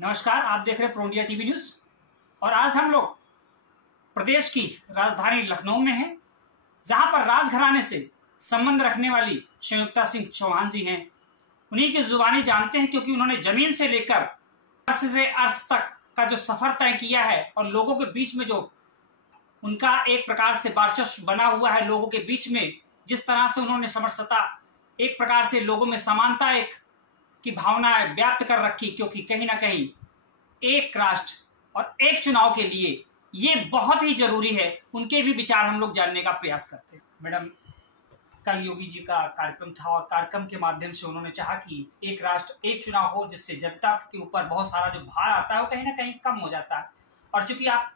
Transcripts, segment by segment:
नमस्कार, आप देख रहे हैं प्रो इंडिया टीवी न्यूज। और आज हम लोग प्रदेश की राजधानी लखनऊ में हैं, जहां पर राजघराने से संबंध रखने वाली संयुक्ता सिंह चौहान जी हैं। उन्हीं की जुबानी जानते हैं, क्योंकि उन्होंने जमीन से लेकर अर्श से अर्श तक का जो सफर तय किया है और लोगों के बीच में जो उनका एक प्रकार से वर्चस्व बना हुआ है, लोगों के बीच में जिस तरह से उन्होंने समरसता, एक प्रकार से लोगों में समानता एक की भावना व्यक्त कर रखी। क्योंकि कहीं ना कहीं एक राष्ट्र और एक चुनाव के लिए ये बहुत ही जरूरी है। उनके भी विचार हम लोग जानने का प्रयास करते हैं। मैडम, कल योगी जी का कार्यक्रम था और कार्यक्रम के माध्यम से उन्होंने चाहा कि एक राष्ट्र एक चुनाव हो, जिससे जनता के ऊपर बहुत सारा जो भार आता है वो कहीं ना कहीं कम हो जाता है। और चूंकि आप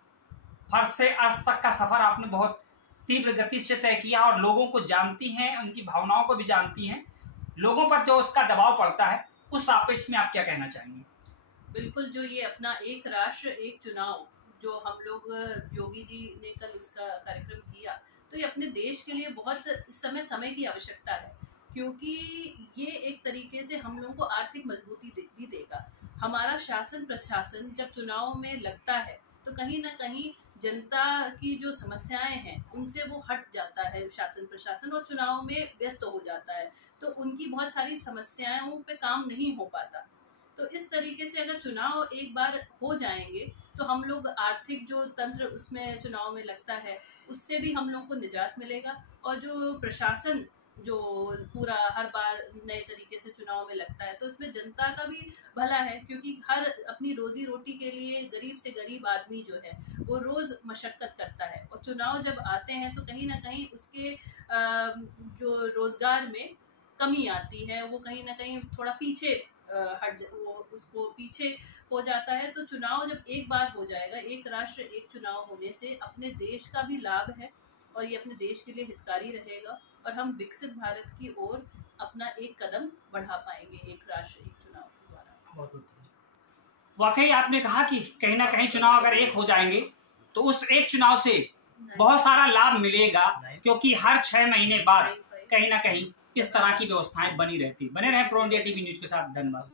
फर्श से अर्श तक का सफर आपने बहुत तीव्र गति से तय किया और लोगों को जानती हैं, उनकी भावनाओं को भी जानती हैं, लोगों पर जो उसका दबाव पड़ता है, उस सापेक्ष में आप क्या कहना चाहेंगे? बिल्कुल, जो ये अपना एक राष्ट्र एक चुनाव जो हम लोग योगी जी ने कल उसका कार्यक्रम किया, तो ये अपने देश के लिए बहुत इस समय की आवश्यकता है, क्योंकि ये एक तरीके से हम लोगों को आर्थिक मजबूती भी देगा। हमारा शासन प्रशासन जब चुनाव में लगता है तो कहीं ना कहीं जनता की जो समस्याएं हैं उनसे वो हट जाता है शासन प्रशासन, और चुनाव में व्यस्त हो जाता है, तो उनकी बहुत सारी समस्याओं पे काम नहीं हो पाता। तो इस तरीके से अगर चुनाव एक बार हो जाएंगे तो हम लोग आर्थिक जो तंत्र उसमें चुनाव में लगता है उससे भी हम लोग को निजात मिलेगा, और जो प्रशासन जो पूरा हर बार नए तरीके से चुनाव में लगता है तो इसमें जनता का भी भला है, क्योंकि हर अपनी रोजी रोटी के लिए गरीब से गरीब आदमी जो है वो रोज मशक्कत करता है, और चुनाव जब आते हैं तो कहीं ना कहीं उसके जो रोजगार में कमी आती है, वो कहीं ना कहीं थोड़ा पीछे वो उसको पीछे हो जाता है। तो चुनाव जब एक बार हो जाएगा, एक राष्ट्र एक चुनाव होने से अपने देश का भी लाभ है और ये अपने देश के लिए हितकारी रहेगा, और हम विकसित भारत की ओर अपना एक कदम बढ़ा पाएंगे एक राष्ट्र एक चुनाव के द्वारा। बहुत वाकई आपने कहा कि कहीं ना कहीं चुनाव अगर एक हो जाएंगे तो उस एक चुनाव से बहुत सारा लाभ मिलेगा, क्योंकि हर 6 महीने बाद कहीं ना कहीं इस तरह की व्यवस्थाएं बनी रहती। बने रहे प्रो इंडिया टीवी न्यूज के साथ। धन्यवाद।